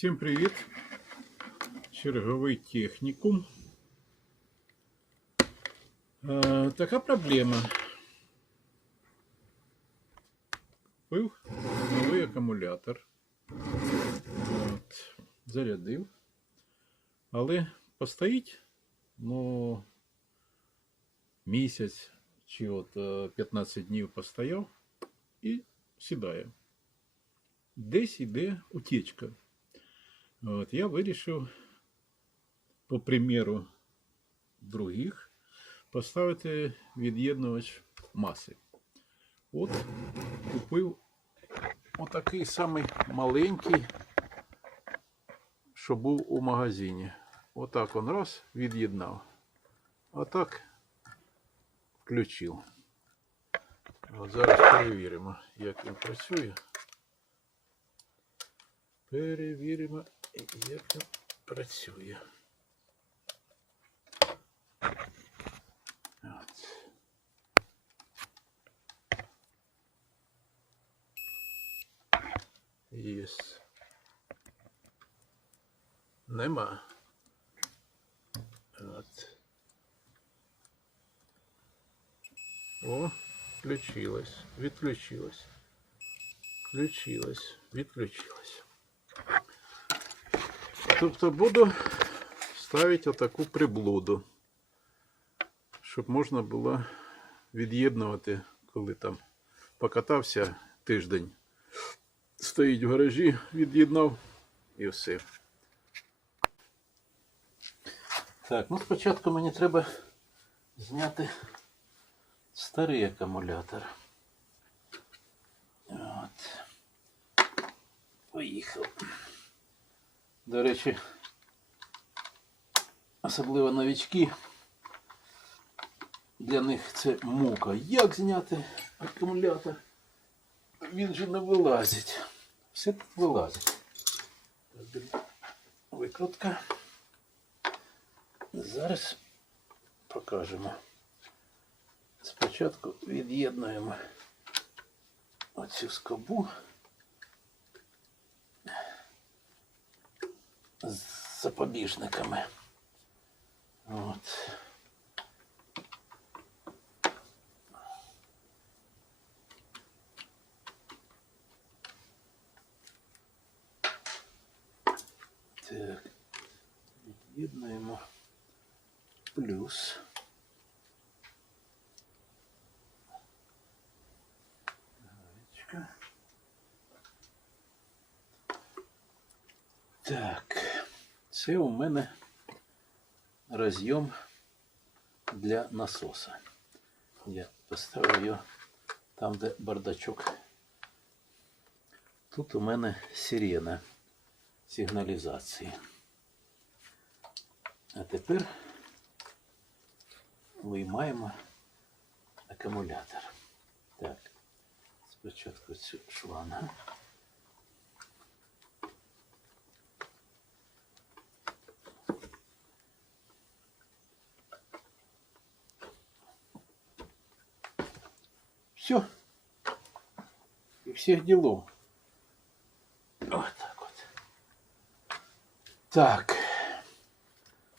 Всім привіт! Черговий технікум. Е, така проблема. Купив новий акумулятор. От, зарядив. Але постоїть, ну, місяць чи от е, 15 днів постояв і сідає. Десь іде утечка. От, я вирішив, по приміру других, поставити від'єднувач маси. От купив отакий самий маленький, що був у магазині. Отак он раз від'єднав. Отак включив. От зараз перевіримо, як він працює. Перевіримо, як він працює. От. Єс. Нема. От. О, включилось, відключилось. Включилось, відключилось. Тобто буду ставити отаку приблуду, щоб можна було від'єднувати, коли там покатався тиждень. Стоїть в гаражі, від'єднав і все. Так, ну спочатку мені треба зняти старий акумулятор. От. Поїхав. До речі, особливо новички. Для них це мука. Як зняти акумулятор? Він же не вилазить. Все тут вилазить. Викрутка. Зараз покажемо. Спочатку від'єднуємо оцю скобу. З запобіжниками. От. Так, від'єднуємо плюс. Так, це у мене розйом для насоса. Я поставив його там, де бардачок. Тут у мене сирена сигналізації. А тепер виймаємо акумулятор. Так, спочатку цю шлангу. Все. И всех делов. Вот так вот. Так.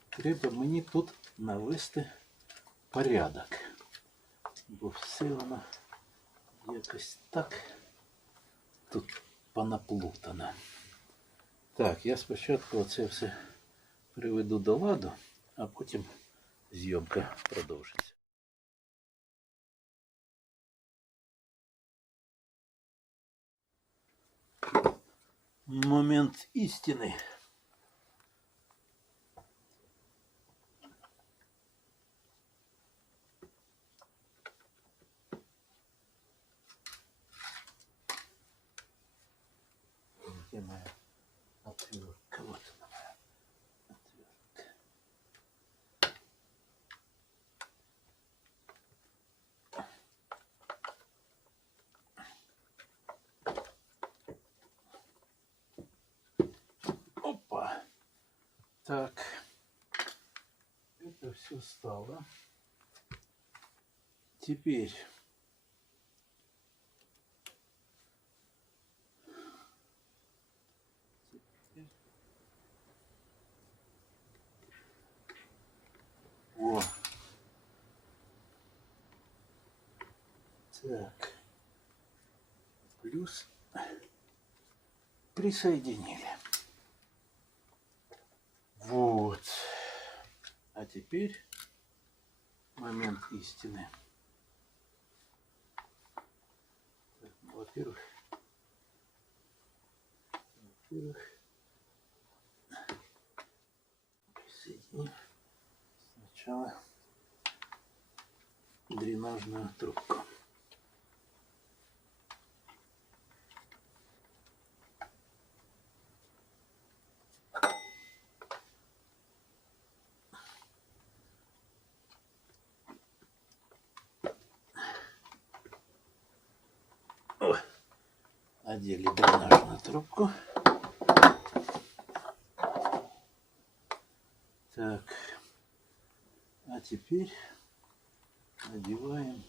Треба мені тут навести порядок. Бо все воно якось так тут понаплутано. Так, я спочатку оце все приведу до ладу, а потім зйомка продовжиться. Момент истины. Где моя Так, это все стало. Теперь О. Так. Плюс присоединили. Вот. А теперь момент истины. Ну, Во-первых, во-первых, присоединим сначала дренажную трубку. Одели дренажную трубку. Так. А теперь надеваем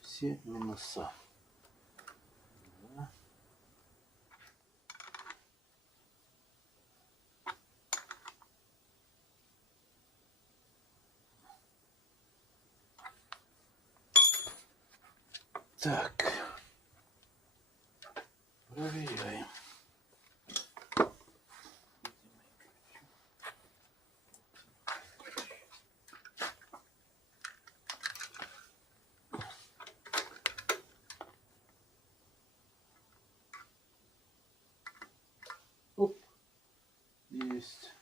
все минуса. Так. Проверяем. Оп. Есть.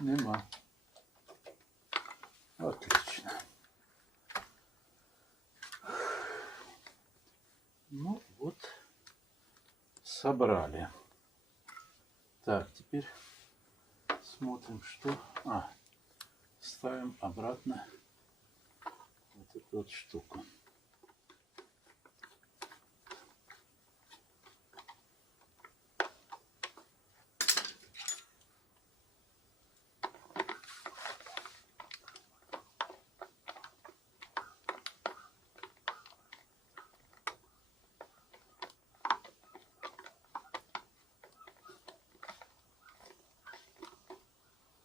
Нема. Отлично. Ну вот, собрали. Так, теперь смотрим, что... А, ставим обратно вот эту вот штуку.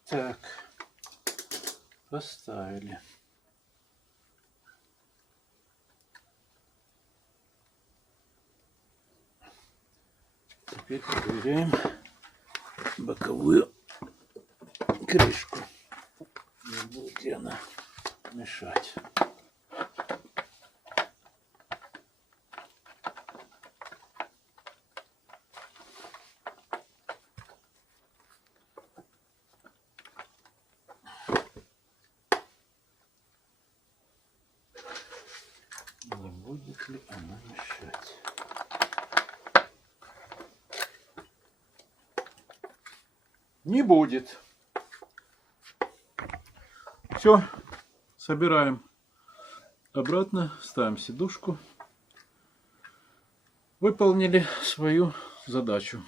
Так, поставили. Теперь проверяем боковую крышку. Не будет она мешать. Не ли она мешать? Не будет. Все, собираем обратно, ставим сидушку. Выполнили свою задачу.